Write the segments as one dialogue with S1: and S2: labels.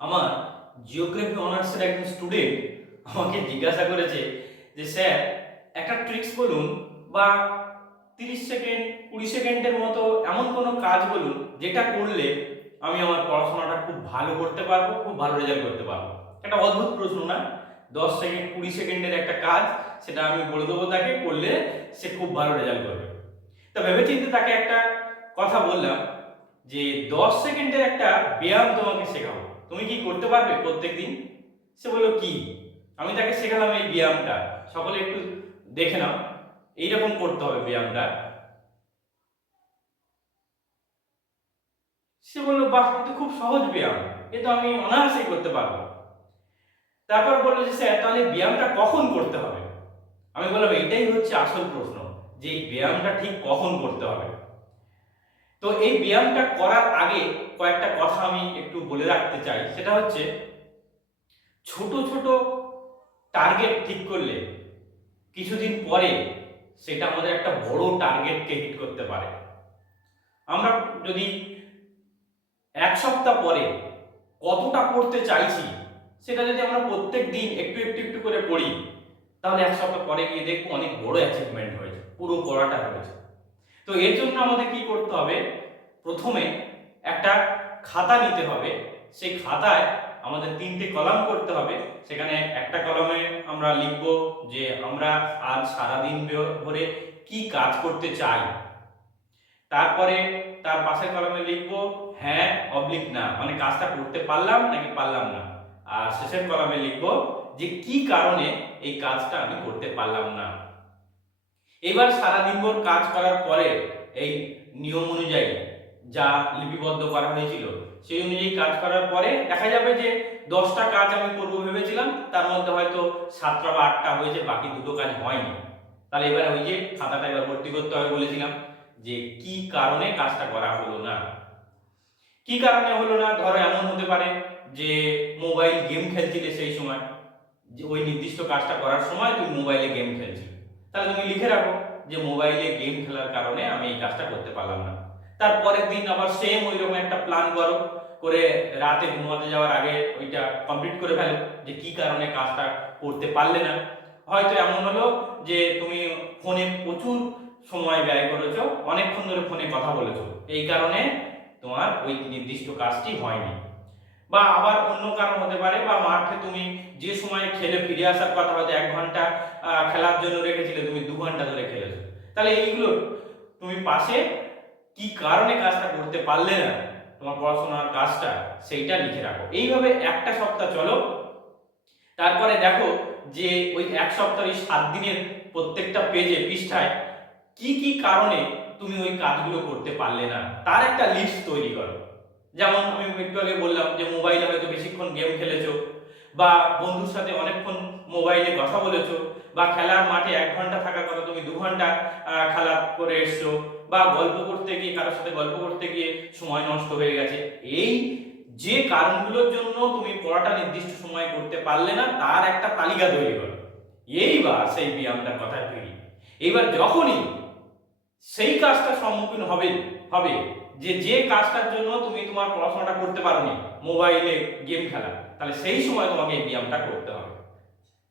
S1: আমার জিওগ্রাফি অনার্সের একজন স্টুডেন্ট আমাকে জিজ্ঞাসা করেছে যে, স্যার, একটা ট্রিক্স বলুন বা তিরিশ সেকেন্ড কুড়ি সেকেন্ডের মতো এমন কোনো কাজ বলুন যেটা করলে আমি আমার পড়াশোনাটা খুব ভালো করতে পারব, খুব ভালো রেজাল্ট করতে পারব। একটা অদ্ভুত প্রশ্ন না? দশ সেকেন্ড কুড়ি সেকেন্ডের একটা কাজ, সেটা আমি বলে দেবো তাকে, করলে সে খুব ভালো রেজাল্ট করবে। তা ভেবেচিন্তে তাকে একটা কথা বললাম যে, দশ সেকেন্ডের একটা ব্যায়াম তোমাকে শেখাবো। তুমি কি করতে পারবে প্রত্যেক দিন সে বলল, কি? আমি তাকে শেখালাম এই ব্যায়ামটা। সকলে একটু দেখে নাও, এইরকম করতে হবে ব্যায়ামটা। সে বলল, বাহ এ তো খুব সহজ ব্যায়াম। এ তো আমি অনায়াসেই করতে পারব। তারপর বলল যে, স্যার, তাহলে ব্যায়ামটা কখন করতে হবে? আমি বললাম এটাই হচ্ছে আসল প্রশ্ন, যে এই ব্যায়ামটা ঠিক কখন করতে হবে? তো এই ব্যায়ামটা করার আগে কয়েকটা কথা আমি একটু বলে রাখতে চাই। সেটা হচ্ছে, ছোট ছোট টার্গেট ঠিক করলে কিছুদিন পরে সেটা আমাদের একটা বড় টার্গেটকে হিট করতে পারে। আমরা যদি এক সপ্তাহ পরে কতটা পড়তে চাইছি, সেটা যদি আমরা প্রত্যেক দিন একটু একটু একটু করে পড়ি তাহলে এক সপ্তাহ পরে গিয়ে দেখব অনেক বড় অ্যাচিভমেন্ট হয়েছে, পুরো পড়াটা হয়েছে। তো এর জন্য আমাদের কি করতে হবে? প্রথমে একটা খাতা নিতে হবে। সেই খাতায় আমাদের তিনটে কলাম করতে হবে। সেখানে একটা কলমে আমরা লিখব যে আমরা আজ সারাদিন ধরে কি কাজ করতে চাই। তারপরে তার পাশের কলমে লিখব হ্যাঁ অবলিক না। মানে কাজটা করতে পারলাম নাকি পারলাম না। আর শেষের কলমে লিখব যে কি কারণে এই কাজটা আমি করতে পারলাম না। এবার সারাদিন ভোর কাজ করার পরে এই নিয়ম অনুযায়ী যা লিপিবদ্ধ করা হয়েছিল, সেই অনুযায়ী কাজ করার পরে দেখা যাবে যে দশটা কাজ আমি করব ভেবেছিলাম, তার মধ্যে হয়তো সাতটা বা আটটা হয়েছে, বাকি দুটো কাজ হয়নি। তাহলে এবার ওই যে খাতাটা এবার ভর্তি করতে হবে বলেছিলাম যে কি কারণে কাজটা করা হলো না? কি কারণে হলো না? ধরো এমন হতে পারে যে মোবাইল গেম খেলছিলে সেই সময়, যে ওই নির্দিষ্ট কাজটা করার সময় তুমি মোবাইলে গেম খেলছিলে তাহলে তুমি লিখে রাখো যে মোবাইলে গেম খেলার কারণে আমি এই কাজটা করতে পারলাম না। তারপরের দিন আবার সেম ওইরকম একটা প্ল্যান করো, করে রাতে ঘুমাতে যাওয়ার আগে ওইটা কমপ্লিট করে ফেলো যে কি কারণে কাজটা করতে পারলে না। হয়তো এমন হলো যে তুমি ফোনে প্রচুর সময় ব্যয় করেছ, অনেকক্ষণ ধরে ফোনে কথা বলেছ। এই কারণে তোমার ওই নির্দিষ্ট কাজটি হয়নি। বা আবার অন্য কারণ হতে পারে, বা মাঠে তুমি যে সময় খেলে ফিরে আসার কথা হয়তো এক ঘণ্টা খেলার জন্য রেখেছিলে, তুমি দু ঘণ্টা ধরে খেলেছো। তাহলে এইগুলো তুমি পাশে কি কারণে কাজটা করতে পারলে না, তোমার পড়াশোনার কাজটা সেইটা লিখে রাখো। এইভাবে একটা সপ্তাহ চলো। তারপরে দেখো যে ওই এক সপ্তাহের ওই সাত দিনের প্রত্যেকটা পেজে পৃষ্ঠায় কি কি কারণে তুমি ওই কাজগুলো করতে পারলে না, তার একটা লিস্ট তৈরি করো। যেমন আমি একটু আগে বললাম যে মোবাইলে হয়তো বেশিক্ষণ গেম খেলেছো, বা বন্ধুর সাথে অনেকক্ষণ মোবাইলে কথা বলেছ, বা খেলার মাঠে এক ঘণ্টা থাকার কথা তুমি দু ঘণ্টা খেলা করে এসছো, বা গল্প করতে গিয়ে, কারোর সাথে গল্প করতে গিয়ে সময় নষ্ট হয়ে গেছে। এই যে কারণগুলোর জন্য তুমি পড়াটা নির্দিষ্ট সময় করতে পারলে না, তার একটা তালিকা তৈরি করো। এইবার সেই ব্যায়ামটার কথায় ফিরি এইবার যখনই সেই কাজটার সম্মুখীন হবে হবে যে যে কাজটার জন্য তুমি তোমার পড়াশোনাটা করতে পারোনি, মোবাইলে গেম খেলা, তাহলে সেই সময় তোমাকে এই ব্যায়ামটা করতে হবে।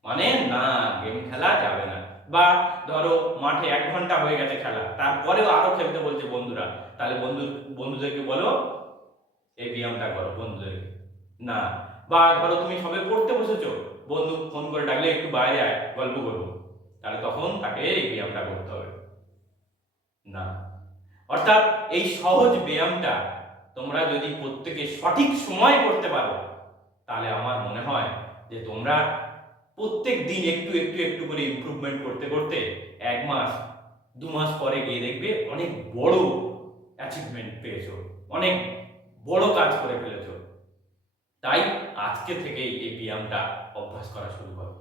S1: মানে না, গেম খেলা যাবে না। বা ধরো মাঠে এক ঘণ্টা হয়ে গেছে খেলা, তারপরেও আরও খেলতে বলছে বন্ধুরা, তাহলে বন্ধু, বন্ধুদেরকে বলো, এই ব্যায়ামটা করো বন্ধুদেরকে। না, বা ধরো তুমি সবে পড়তে বসেছো, বন্ধু ফোন করে ডাকলে একটু বাইরে আয়, গল্প করব। তাহলে তখন তাকে এই ব্যায়ামটা করতে হবে। না। অর্থাৎ এই সহজ ব্যায়ামটা তোমরা যদি প্রত্যেকে সঠিক সময় করতে পারো, তাহলে আমার মনে হয় যে তোমরা প্রত্যেক দিন একটু একটু একটু করে ইমপ্রুভমেন্ট করতে করতে এক মাস, দু মাস পরে গিয়ে দেখবে অনেক বড় অ্যাচিভমেন্ট পেয়েছ, অনেক বড় কাজ করে ফেলেছো। তাই আজকে থেকেই এই ব্যায়ামটা অভ্যাস করা শুরু করো।